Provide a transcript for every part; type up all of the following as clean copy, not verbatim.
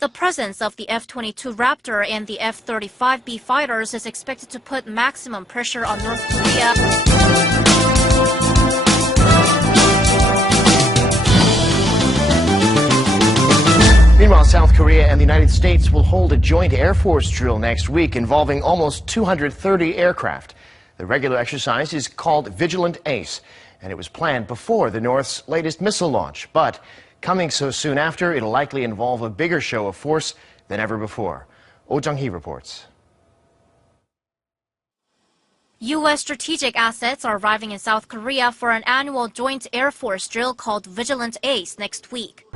The presence of the F-22 Raptor and the F-35B fighters is expected to put maximum pressure on North Korea. Meanwhile, South Korea and the United States will hold a joint Air Force drill next week involving almost 230 aircraft. The regular exercise is called Vigilant Ace, and it was planned before the North's latest missile launch. But coming so soon after, it'll likely involve a bigger show of force than ever before. Oh Jung-hee reports. U.S. strategic assets are arriving in South Korea for an annual joint Air Force drill called Vigilant Ace next week.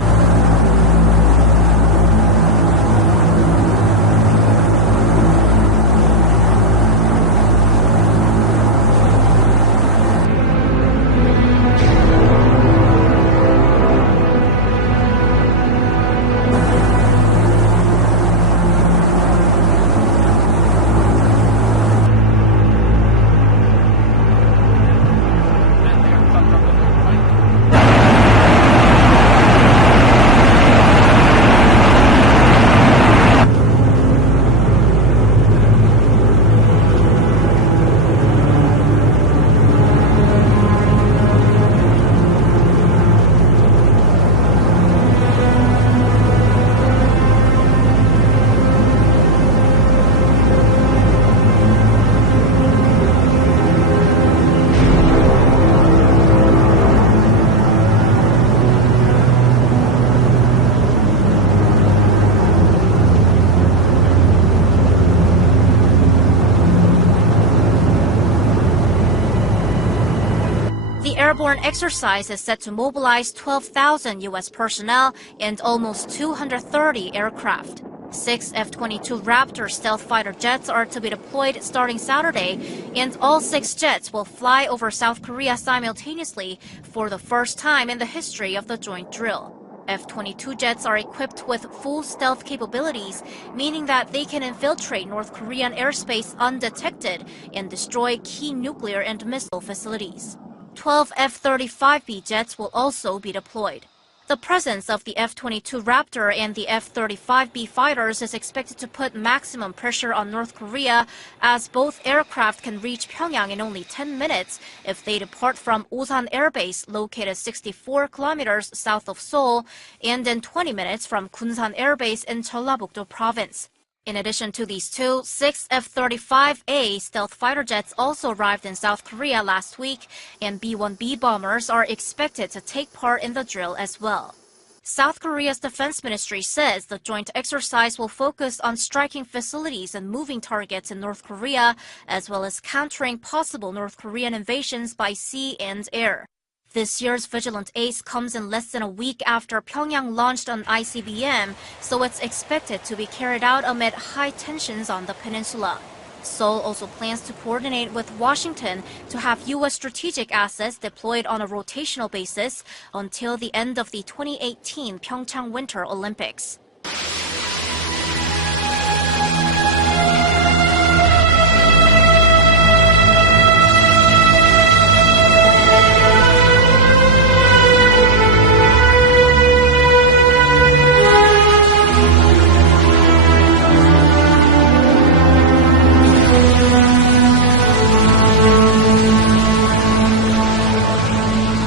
The airborne exercise is set to mobilize 12,000 U.S. personnel and almost 230 aircraft. 6 F-22 Raptor stealth fighter jets are to be deployed starting Saturday, and all 6 jets will fly over South Korea simultaneously for the first time in the history of the joint drill. F-22 jets are equipped with full stealth capabilities, meaning that they can infiltrate North Korean airspace undetected and destroy key nuclear and missile facilities. 12 F-35B jets will also be deployed. The presence of the F-22 Raptor and the F-35B fighters is expected to put maximum pressure on North Korea, as both aircraft can reach Pyongyang in only 10 minutes if they depart from Osan Air Base, located 64 kilometers south of Seoul, and in 20 minutes from Kunsan Air Base in Jeollabuk-do Province. In addition to these two, 6 F-35A stealth fighter jets also arrived in South Korea last week, and B-1B bombers are expected to take part in the drill as well. South Korea's defense ministry says the joint exercise will focus on striking facilities and moving targets in North Korea, as well as countering possible North Korean invasions by sea and air. This year's Vigilant Ace comes in less than a week after Pyongyang launched an ICBM, so it's expected to be carried out amid high tensions on the peninsula. Seoul also plans to coordinate with Washington to have U.S. strategic assets deployed on a rotational basis until the end of the 2018 Pyeongchang Winter Olympics.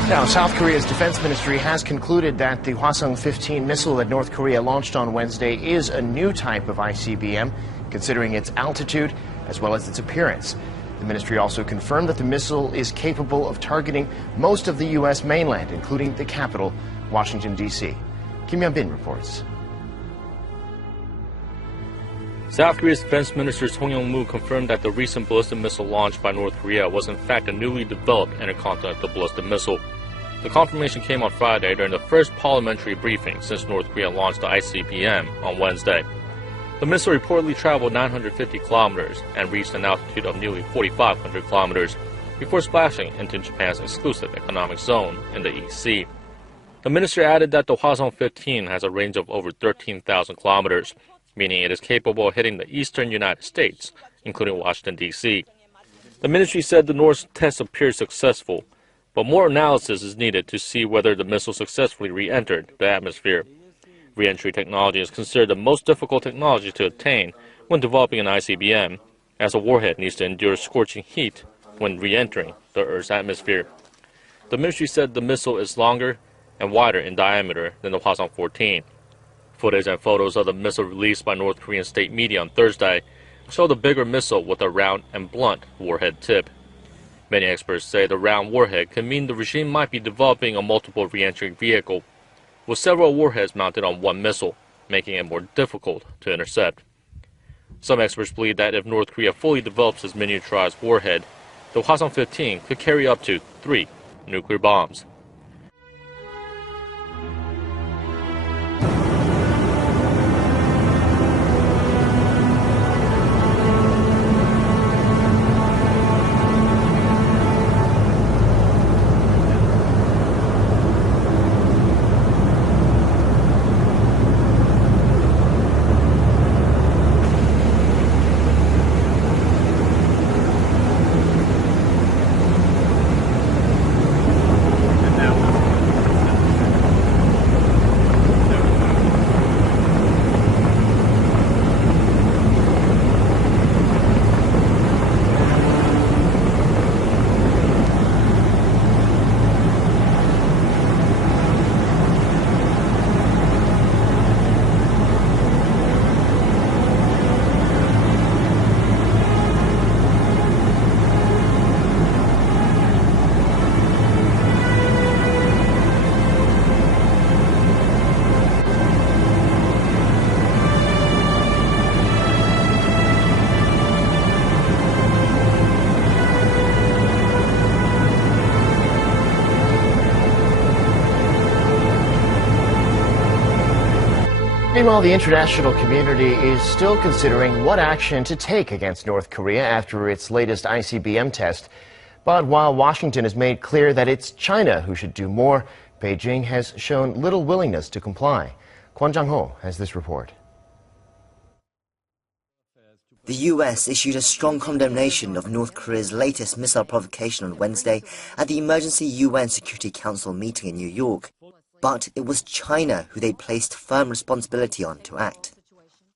Now, South Korea's defense ministry has concluded that the Hwasong-15 missile that North Korea launched on Wednesday is a new type of ICBM, considering its altitude as well as its appearance. The ministry also confirmed that the missile is capable of targeting most of the U.S. mainland, including the capital, Washington, D.C. Kim Hyun-bin reports. South Korea's Defense Minister Song Yong-moo confirmed that the recent ballistic missile launched by North Korea was in fact a newly developed intercontinental ballistic missile. The confirmation came on Friday during the first parliamentary briefing since North Korea launched the ICBM on Wednesday. The missile reportedly traveled 950 kilometers and reached an altitude of nearly 4,500 kilometers before splashing into Japan's exclusive economic zone in the East Sea. The minister added that the Hwasong-15 has a range of over 13,000 kilometers, meaning it is capable of hitting the eastern United States, including Washington, D.C. The ministry said the North's test appeared successful, but more analysis is needed to see whether the missile successfully re-entered the atmosphere. Re-entry technology is considered the most difficult technology to attain when developing an ICBM, as a warhead needs to endure scorching heat when re-entering the Earth's atmosphere. The ministry said the missile is longer and wider in diameter than the Hwasong-14. Footage and photos of the missile released by North Korean state media on Thursday show the bigger missile with a round and blunt warhead tip. Many experts say the round warhead can mean the regime might be developing a multiple re-entry vehicle, with several warheads mounted on one missile, making it more difficult to intercept. Some experts believe that if North Korea fully develops its miniaturized warhead, the Hwasong-15 could carry up to 3 nuclear bombs. Meanwhile, the international community is still considering what action to take against North Korea after its latest ICBM test. But while Washington has made clear that it's China who should do more, Beijing has shown little willingness to comply. Kwon Jang-ho has this report. The U.S. issued a strong condemnation of North Korea's latest missile provocation on Wednesday at the Emergency UN Security Council meeting in New York. But it was China who they placed firm responsibility on to act.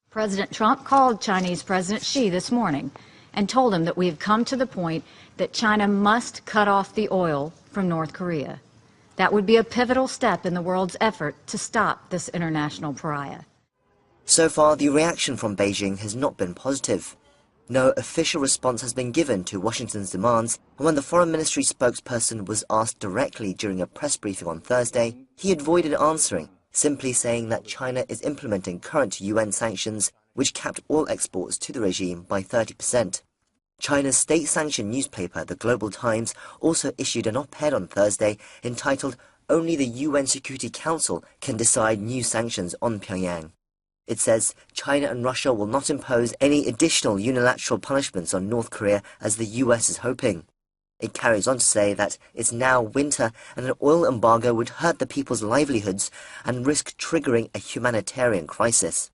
President Trump called Chinese President Xi this morning and told him that we have come to the point that China must cut off the oil from North Korea. That would be a pivotal step in the world's effort to stop this international pariah. So far, the reaction from Beijing has not been positive. No official response has been given to Washington's demands, and when the Foreign Ministry spokesperson was asked directly during a press briefing on Thursday, he avoided answering, simply saying that China is implementing current UN sanctions, which capped all exports to the regime by 30%. China's state-sanctioned newspaper, The Global Times, also issued an op-ed on Thursday entitled "Only the UN Security Council can decide new sanctions on Pyongyang." It says China and Russia will not impose any additional unilateral punishments on North Korea as the US is hoping. It carries on to say that it's now winter and an oil embargo would hurt the people's livelihoods and risk triggering a humanitarian crisis.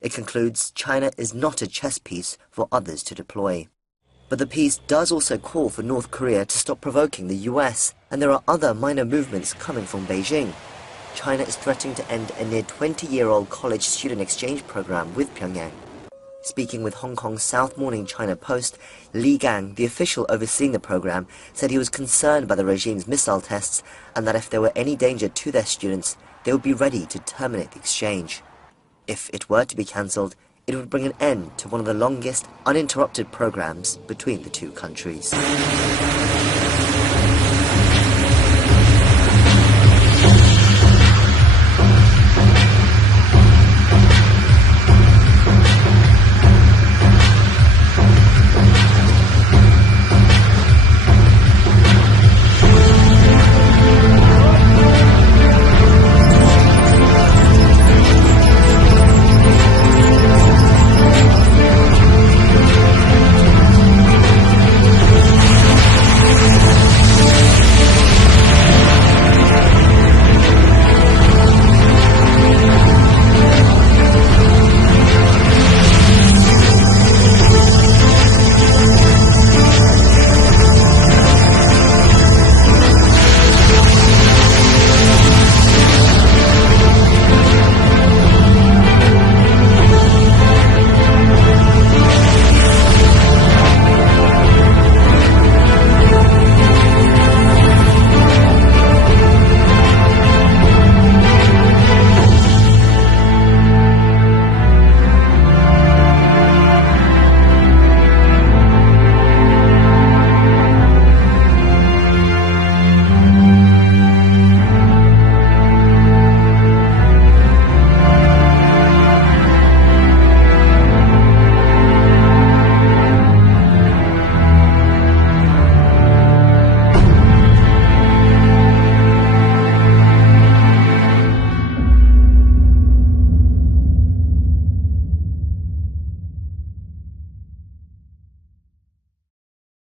It concludes China is not a chess piece for others to deploy. But the piece does also call for North Korea to stop provoking the US, and there are other minor movements coming from Beijing. China is threatening to end a near 20-year-old college student exchange program with Pyongyang. Speaking with Hong Kong's South Morning China Post, Li Gang, the official overseeing the program, said he was concerned by the regime's missile tests and that if there were any danger to their students, they would be ready to terminate the exchange. If it were to be cancelled, it would bring an end to one of the longest, uninterrupted programs between the two countries.